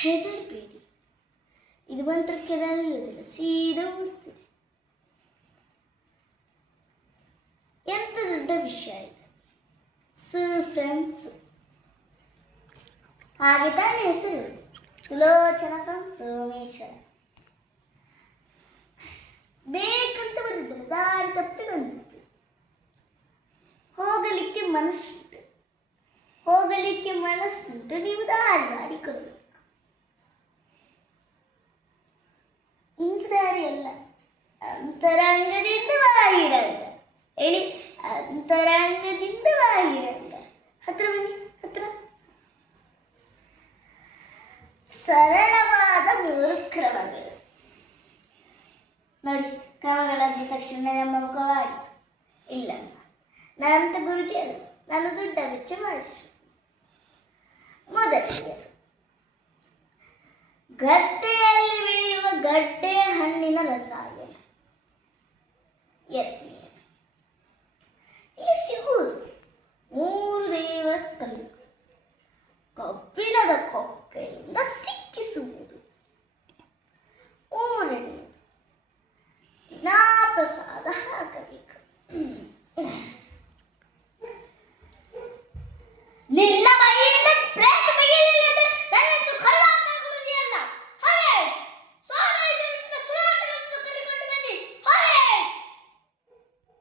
ಹೆದರಬೇಡಿ, ಇದು ಮಂತ್ರಕ್ಕೆಲ್ಲ ನಿಲ್ಲೋದಿಲ್ಲ, ಸೀದಾ ಉಡ್ತದೆ. ಎಂತ ದೊಡ್ಡ ವಿಷಯ ಇದೆ. ಫ್ರೆಂಡ್ಸ್, ಹಾಗೆ ತಾನೇ ಹೆಸರು, ಸುಲೋಚನಾ ಫ್ರಮ್ ಸೋಮೇಶ್ವರ. ಬೇಕಂತ ಬಂದಿದ್ದರು, ದಾರಿ ತಪ್ಪಿ ಬಂದಿತ್ತು. ಹೋಗಲಿಕ್ಕೆ ಮನಸ್ಸುಂಟು, ನೀವು ದಾರಿ ಮಾಡಿಕೊಡ್ಬೇಕು. ಇಂಥ ದಾರಿ ಅಲ್ಲ, ಅಂತರಂಗದಿಂದ ಬಾಹಿರಂಗ. ಹೇಳಿ, ಅಂತರಂಗದಿಂದ ಬಾಹಿರಂಗ. ಹತ್ರ ಬನ್ನಿ, ಹತ್ರ. ಸರಳವಾದ 3 ಕ್ರಮಗಳು ನೋಡಿ. ಕ್ರಮಗಳಂದ ತಕ್ಷಣ ನಮ್ಮ ಮುಖವಾಯಿತು. ಇಲ್ಲ, ನಾನಂತ ಗುರುಜಿ ಅಲ್ಲ, ನಾನು ದುಡ್ಡ ವೆಚ್ಚ ಮಾಡಿಸಿ. ಮೊದಲಿಗೆ, ಗದ್ದೆಯಲ್ಲಿ ಬೆಳೆಯುವ ಗಡ್ಡೆ ಹಣ್ಣಿನ ರಸಾಯನ. ಎರಡನೆಯದು, ಇಲ್ಲಿ ಸಿಗುವುದು 3 ದೇವರ ಕಲ್ಲು.